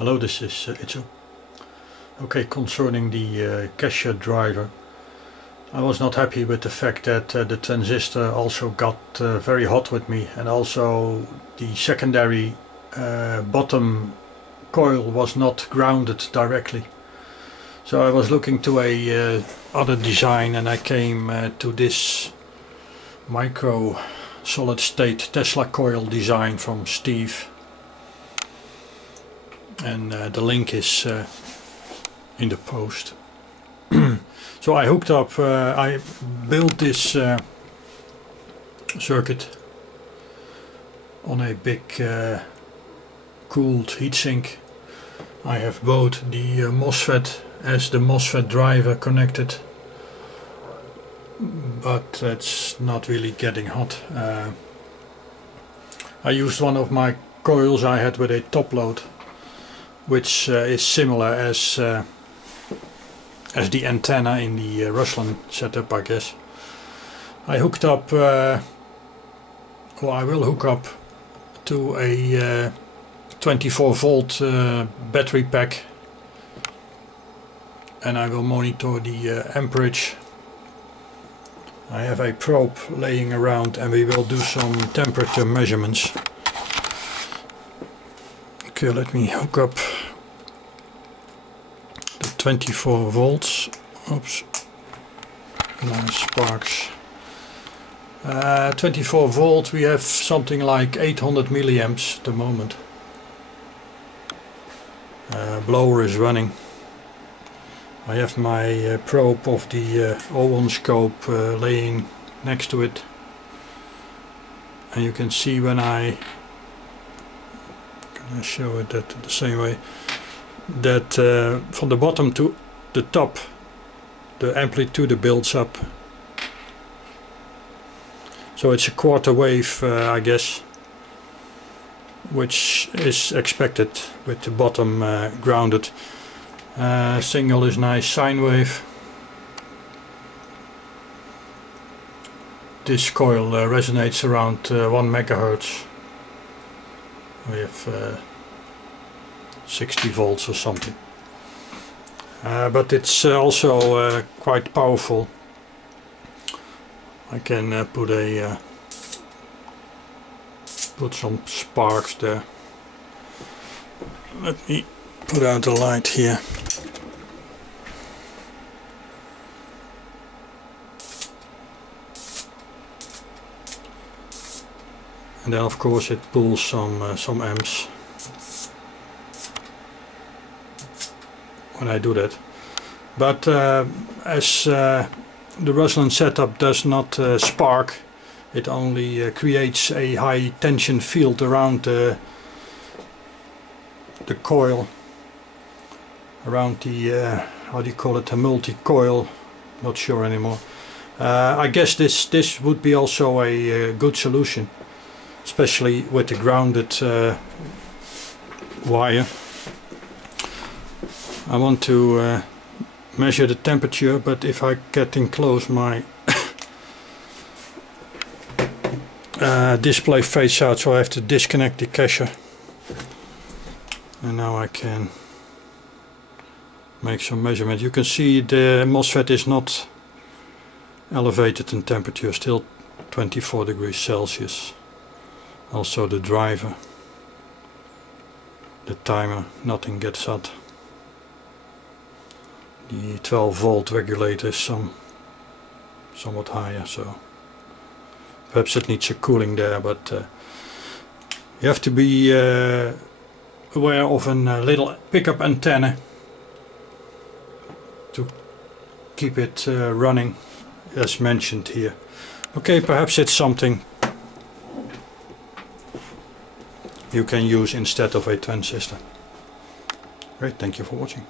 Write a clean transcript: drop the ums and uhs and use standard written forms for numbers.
Hello, this is Itsu. Okay, concerning the cache driver, I was not happy with the fact that the transistor also got very hot with me, and also the secondary bottom coil was not grounded directly. So I was looking to a other design, and I came to this micro solid state Tesla coil design from Steve, and the link is in the post. So I hooked up, I built this circuit on a big cooled heatsink. I have both the MOSFET as the MOSFET driver connected, but it's not really getting hot. I used one of my coils I had with a top load, which is similar as the antenna in the Ruslan setup, I guess. I hooked up, I will hook up to a 24 volt battery pack, and I will monitor the amperage. I have a probe laying around, and we will do some temperature measurements. Okay, let me hook up the 24 volts. Oops, nice sparks. 24 volt, we have something like 800 milliamps at the moment. Blower is running. I have my probe of the Owen scope laying next to it, and you can see when I show it that the same way, that from the bottom to the top the amplitude builds up. So it's a quarter wave, I guess, which is expected with the bottom grounded. Single is nice sine wave. This coil resonates around 1 megahertz. We have 60 volts or something, but it's also quite powerful. I can put some sparks there. Let me put out the light here. And then of course it pulls some amps when I do that. But as the Ruslan setup does not spark, it only creates a high tension field around the coil, around the how do you call it, a multi-coil, not sure anymore. I guess this would be also a good solution, especially with the grounded wire. I want to measure the temperature, but if I get in close, my display fades out, so I have to disconnect the cache. And now I can make some measurement. You can see the MOSFET is not elevated in temperature, still 24 degrees Celsius. Also the driver, the timer, nothing gets hot. The 12 volt regulator is somewhat higher, so perhaps it needs a cooling there, but you have to be aware of a little pickup antenna to keep it running, as mentioned here. Okay, perhaps it's something you can use instead of a transistor. Great, thank you for watching.